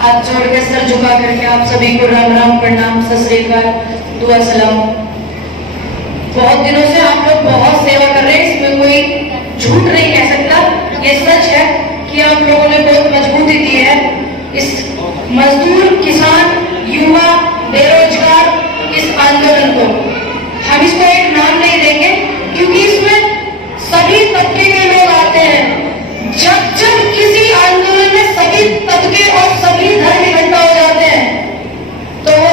हाथ जोड़ के सर झुका करके आप सभी को राम राम प्रणाम सत श्री अकाल दुआ सलाम। बहुत दिनों से आप लोग बहुत सेवा कर रहे हैं, इसमें कोई झूठ नहीं कह सकता। ये सच है कि आप लोगों ने बहुत मजबूती दी है इस मजदूर, किसान, युवा, बेरोजगार इस आंदोलन को। हम इसको एक नाम नहीं देंगे क्योंकि इसमें सभी तबके के लोग आते हैं। जब जब किसी आंदोलन में सभी तबके और सभी धर्म इकट्ठा हो जाते हैं तो वो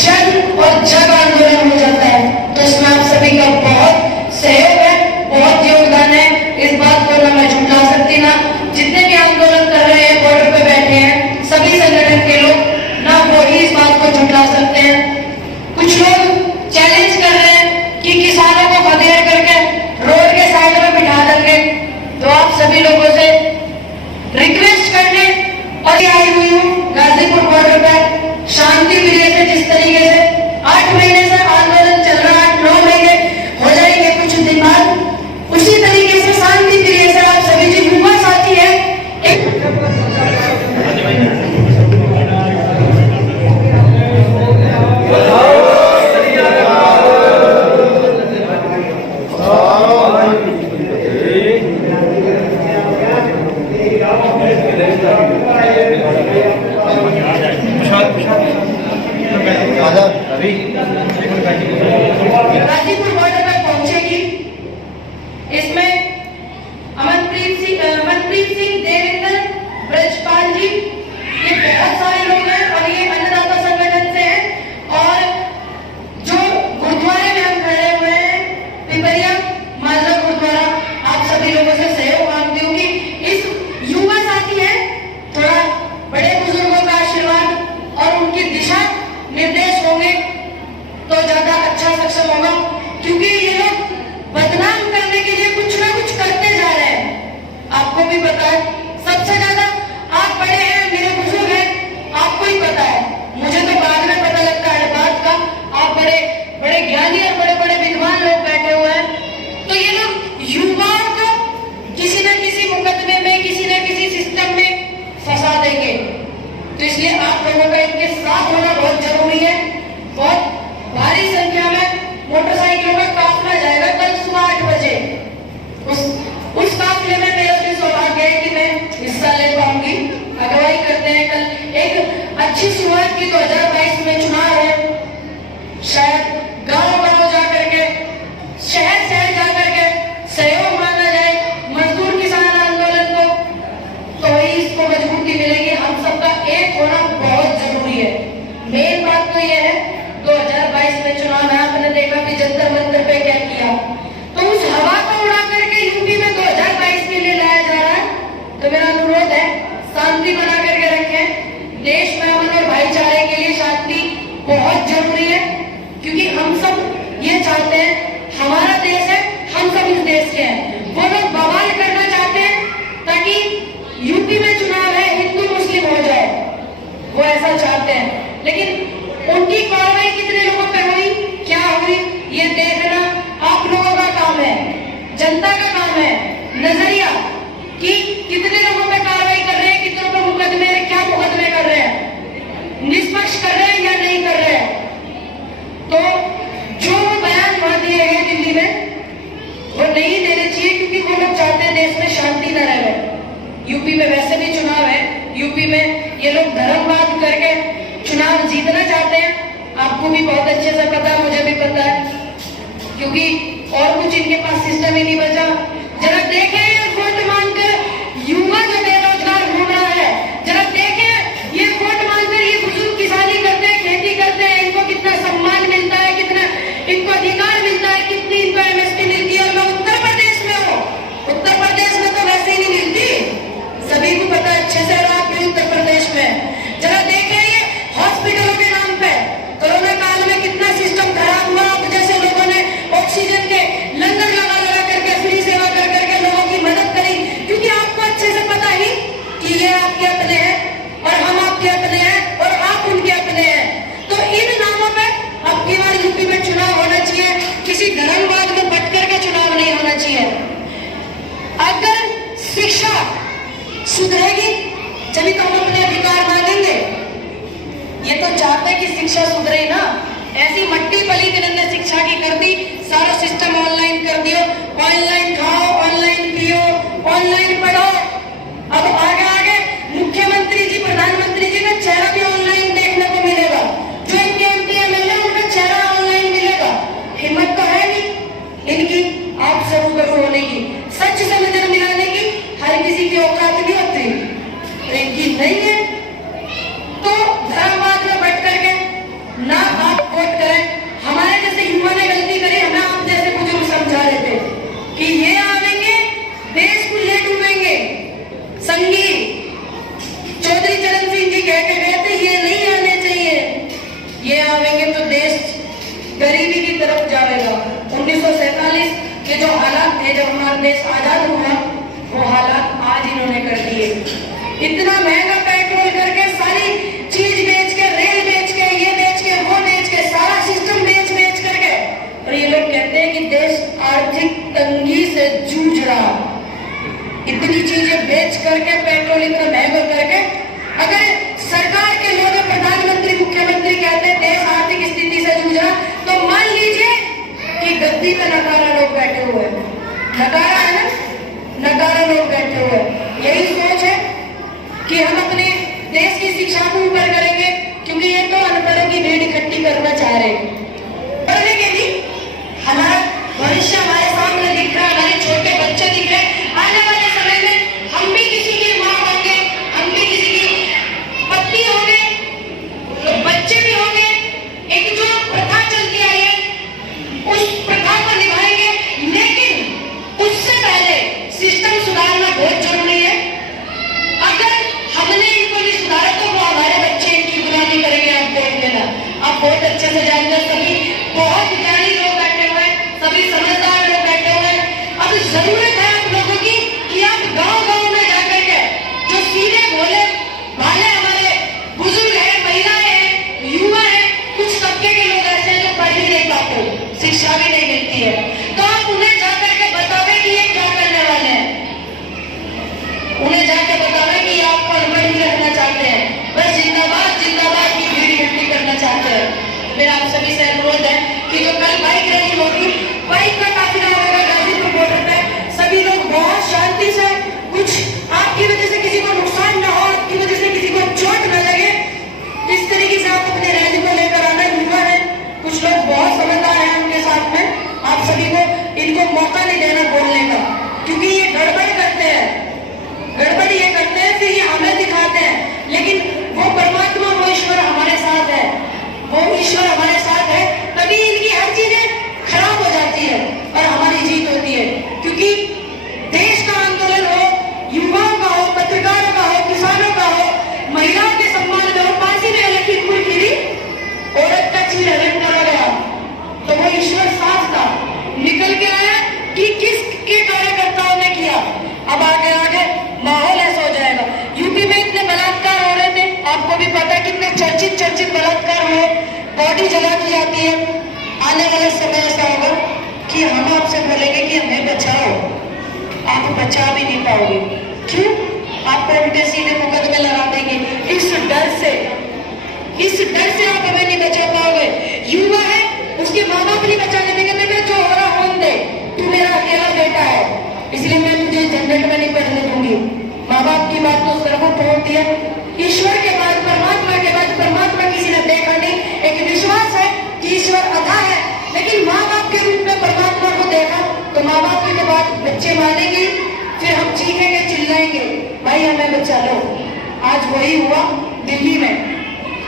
जन और जग आंदोलन हो जाता है। तो इसमें आप सभी का बहुत सहयोग है, बहुत योगदान है। इस बात को ना मैं झुठला सकती, ना जितने भी आंदोलन कर रहे हैं, बॉर्डर पे बैठे हैं सभी संगठन के लोग, ना वो ही इस बात को झुठला सकते हैं। कुछ लोग चैलेंज कर रहे हैं कि किसानों को खदेड़ करके रोड के साइड में बिठा देंगे। तो आप सभी लोगों से रिक्वेस्ट करने और आई हुई हूँ गाजीपुर बॉर्डर पर शांति प्रिय से। जिस तरीके से 8 महीने से आंदोलन चल रहा है, 8-9 महीने हो जाएंगे कुछ दिन बाद, उसी तरीके से शांति प्रिय से आप सभी जी युवा साथी है गाजीपुर बॉर्डर पर पहुंचेगी। इसमें अमनप्रीत सिंह, देवेंद्र, ब्रजपाल जी, ये बहुत सारे लोग हैं और ये अन्नदाता संगठन से हैं। और जो गुरुद्वारे में हम खड़े हुए हैं, पिपरिया माजरा गुरुद्वारा, आप सभी लोगों से सहयोग मांगती हूँ कि इस युवा साथी है, थोड़ा बड़े बुजुर्गों का आशीर्वाद और उनकी दिशा निर्देश होंगे तो ज्यादा अच्छा सक्षम होगा। क्योंकि ये लोग बदनाम करने के लिए कुछ ना कुछ करते जा रहे हैं। आपको भी पता है, सबसे ज्यादा आप बड़े हैं, मेरे बुजुर्ग हैं, आपको ही पता है, मुझे तो बाद में पता लगता है बात का। आप बड़े बड़े ज्ञानी और बड़े बड़े विद्वान लोग बैठे हुए हैं। तो ये लोग युवाओं को किसी न किसी मुकदमे में, किसी न किसी सिस्टम में फंसा देंगे। तो इसलिए आप लोगों का इनके साथ होना बहुत जरूरी है। बहुत भारी संख्या में मोटरसाइकिलों का काफिला जाएगा कल सुबह 8 बजे। उस काफिले में मेरा भी सौभाग्य है कि मैं हिस्सा ले पाऊंगी। अगुवाई करते हैं कल एक अच्छी शुरुआत की। 2022 में चुनाव है, शायद गांव-गांव जा करके, शहर-शहर जा करके सहयोग मांगा जाए मजदूर किसान आंदोलन को, तो ही इसको मजबूती मिलेगी। हम सबका एक होना बहुत जरूरी है। मेन बात तो यह है 2022 में चुनाव है, आपने देखा कि जंतर मंतर पे क्या किया। तो उस हवा को उड़ा करके यूपी में 2022 के लिए लाया जा रहा है। तो मेरा अनुरोध है शांति बना करके रखें। देश में अमन और भाईचारे के लिए शांति बहुत जरूरी है। क्योंकि हम सब ये चाहते हैं, हमारा देश है, हम सब इस देश के हैं। वो लोग बवाल करना चाहते हैं ताकि यूपी में चुनाव है हिंदू मुस्लिम हो जाए, वो ऐसा चाहते हैं। लेकिन उनकी कार्रवाई कितने लोगों पे हुई, क्या हुई, ये देखना आप लोगों का काम है, जनता का काम है। नजरिया कि कितने लोगों पे कार्रवाई कर रहे हैं, कितनों पे मुकदमे, क्या मुकदमे कर रहे हैं, निष्पक्ष कर रहे हैं या नहीं कर रहे हैं। तो जो बयान वहां दिए गए दिल्ली में, वो नहीं देने चाहिए क्योंकि वो लोग चाहते हैं देश में शांति न रहे। यूपी में वैसे भी चुनाव है, यूपी में ये लोग धर्मवाद करके चुनाव जीतना चाहते हैं। आपको भी बहुत अच्छे से पता है, मुझे भी पता है, क्योंकि और कुछ इनके पास सिस्टम ही नहीं बचा। जरा देखें ये वोट मांगकर युवा जो बेरोजगार घूम रहा है, जरा देखें ये वोट मांगकर ये बुजुर्ग किसानी करते हैं, खेती करते हैं, इनको कितना सम्मान मिलता है, कितना इनको अधिकार मिलता है, कितनी इनको एमएसपी मिलती है। और मैं उत्तर प्रदेश में हूँ, उत्तर प्रदेश में तो वैसे ही नहीं मिलती, सभी को पता है अच्छे से। आप भी उत्तर प्रदेश में जरा देखें ये हॉस्पिटलों के नाम पे कोरोना काल में कितना सिस्टम खराब हुआ। आप जैसे लोगों ने ऑक्सीजन के लंगर लगा करके फ्री सेवा शिक्षा सुधरे ना। ऐसी मट्टी पली जिन्होंने शिक्षा की कर दी, सारा सिस्टम ऑनलाइन कर दियो, ऑनलाइन खाओ, ऑनलाइन पियो, ऑनलाइन पढ़ो। अब आगे आगे मुख्यमंत्री जी, प्रधानमंत्री जी का चेहरा भी ऑनलाइन देखने को मिलेगा। जो इनके एमपी एमएलए उनका चेहरा ऑनलाइन मिलेगा। हिम्मत तो है नहीं इनकी आप सब करो होने की, सच से नजर मिलाने की हर किसी की औकात नहीं होती, तो इनकी नहीं है। तो धर्मवाद में बैठ करके ना आप वोट करें। हमारे जैसे युवा ने गलती करी, हमें आप जैसे बुजुर्ग समझा रहे थे कि ये आवेंगे देश को ले डूबेंगे। संगी चौधरी चरण सिंह जी कह के गए थे ये नहीं आने चाहिए, ये आवेंगे तो देश गरीबी की तरफ जाएगा। 1947 के जो हालात थे जब हमारा देश आजाद हुआ, वो हालात आज इन्होंने कर दिए। इतना महंगा पेट्रोल करके, सारी चीज बेच के, रेल बेच के, ये बेच के, वो बेच के, सारा सिस्टम बेच करके, और ये लोग कहते हैं कि देश आर्थिक तंगी से जूझ रहा। इतनी चीजें बेच करके, पेट्रोल इतना महंगा करके, अगर सरकार के लोग, प्रधानमंत्री मुख्यमंत्री कहते हैं देश आर्थिक स्थिति से जूझ रहा, तो मान लीजिए कि गद्दी पे नकारा लोग बैठे हुए हैं। नकारा है ना, नकारा लोग बैठे हुए हैं। यही सोच है कि हम अपने देश की शिक्षा को ऊपर करेंगे, क्योंकि ये तो अनपढ़ों की भीड़ इकट्ठी करना चाह रहे हैं। पढ़ने के लिए हमारा भविष्य हमारे सामने दिख रहा है, हमारे छोटे बच्चे दिख रहे हैं। आने वाले समय में हम भी किसी की माँ होंगे, हम भी किसी की पत्नी होंगे, तो बच्चे भी होंगे। एक जो प्रथा चलती आई है उस प्रथा को निभाएंगे, लेकिन उससे पहले सिस्टम सुधारना बहुत जरूरी है। अगर हमने इनको नहीं सुधारा तो वो हमारे बच्चे इनकी गुलामी करेंगे। आप देख लेना, आप बहुत अच्छे से जानते हैं, सभी बहुत ज्ञानी लोग बैठे हुए हैं, सभी समझदार लोग बैठे हुए हैं। अब जरूरत है आप लोगों की कि आप गांव-गांव में जाकर के जो सीधे भोले भाले हमारे बुजुर्ग हैं, महिलाएं हैं, युवा हैं, कुछ तबके के लोग ऐसे हैं जो पढ़ ही नहीं पाते, शिक्षा भी नहीं मिलती है, तो आप उन्हें जाकर के बतावे कि ये क्या करने वाले हैं। उन्हें जाके बतावे कि आप अनपढ़ ही रहना चाहते हैं, बस जिंदाबाद जिंदाबाद की भीड़ इकट्ठी करना चाहते हैं। मेरा आप सभी से अनुरोध है कि जो कल बाइक रैली होगी, बाइक का काफिला होगा गाजीपुर बॉर्डर पे, सभी लोग बहुत शांति से, कुछ आपकी वजह से किसी को नुकसान ना हो, आपकी वजह से किसी को चोट न लगे, इस तरीके से आप अपने रैली को लेकर आना। युवा है, कुछ लोग बहुत समझदार हैं उनके साथ में, आप सभी को इनको मौका नहीं देना बोलने का, क्योंकि ये गड़बड़ करते हैं, गड़बड़ ये करते हैं, फिर ये हमें दिखाते हैं, लेकिन वो परमात्मा, वो ईश्वर हमारे साथ है, वो ईश्वर हमारे साथ है, तभी इनकी हर चीजें खराब हो जाती है और हमारी जीत होती है। क्योंकि देश का आंदोलन हो, युवाओं का हो, पत्रकारों का हो, किसानों का हो, महिलाओं के सम्मान में हो, फांसी में लखीमपुर खीरी औरत का चीर हरण करा गया, तो वो ईश्वर साथ था, निकल के आया कि किसके कार्यकर्ताओं ने किया। अब आगे आगे माहौल ऐसा हो जाएगा। यूपी में इतने बलात्कार हो रहे थे, आपको भी पता, कितने चर्चित बलात्कार हुए, बॉडी जला दी जाती है। आने वाले समय ऐसा होगा कि हम आपसे बोलेंगे कि हमें बचाओ, आप बचा भी नहीं पाओगे। क्यों? आपको उल्टे सीधे मुकदमे लगा देंगे। इस डर से आप हमें नहीं बचा पाओगे। युवा है, उसके माँ बाप नहीं बचाने देंगे, बेटा जो हो रहा होने दे, तू मेरा अकेला बेटा है, इसलिए मैं तुझे झंझट में नहीं पढ़ने दूंगी। माँ बाप की बात तो सर्वों पहुंच दिया। ईश्वर के बाद, परमात्मा के बाद, परमात्मा किसी ने देखा नहीं। एक विश्वास है कि ईश्वर अथा है, लेकिन माँ बाप के रूप में परमात्मा को देखा, तो माँ बाप की बात बच्चे मानेंगे, फिर हम चीखेंगे, चिल्लाएंगे, भाई हमें बचा लो। आज वही हुआ दिल्ली में,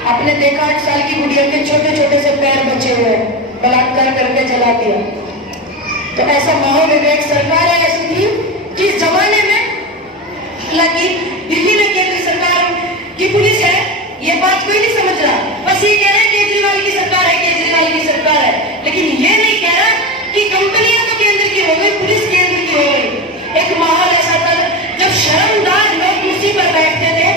आपने देखा 8 साल की गुड़िया के छोटे छोटे से पैर बचे हुए, बलात्कार करके जला दिया। तो ऐसा माहौल, विवेक सरकार ऐसी थी कि इस जमाने में, हालांकि दिल्ली में केंद्र सरकार की पुलिस है, ये बात कोई नहीं समझ रहा, बस ये कह रहे हैं केजरीवाल की सरकार है, केजरीवाल की सरकार है, लेकिन ये नहीं कह रहा कि कंपनियां तो केंद्र की हो गई, पुलिस केंद्र की हो गई। एक माहौल ऐसा था जब शर्मदार लोग कुर्सी पर बैठते थे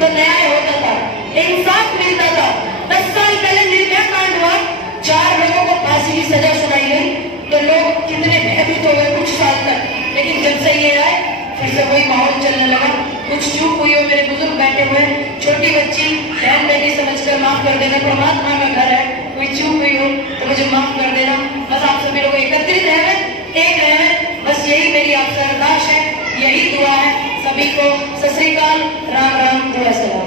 तो न्याय होता था, इंसाफ मिलता था। 10 साल पहले निर्भया कांड हुआ, 4 लोगों को फांसी की सजा सुनाई गई, तो लोग कितने भयभीत हो गए कुछ साल तक, लेकिन जब से ये आए फिर से वही माहौल चलने लगा। कुछ चूक हुई हो, मेरे बुजुर्ग बैठे हुए, छोटी बच्ची बहन बेटी समझ कर माफ कर देना। परमात्मा का घर है, कोई चूक हुई हो तो मुझे माफ कर देना। बस आप सभी लोग एकत्रित रहे, एक रहे, बस यही मेरी आपसे अरदास है, यही दुआ है। सभी को सत श्री अकाल, राम राम, दुआ सलाम।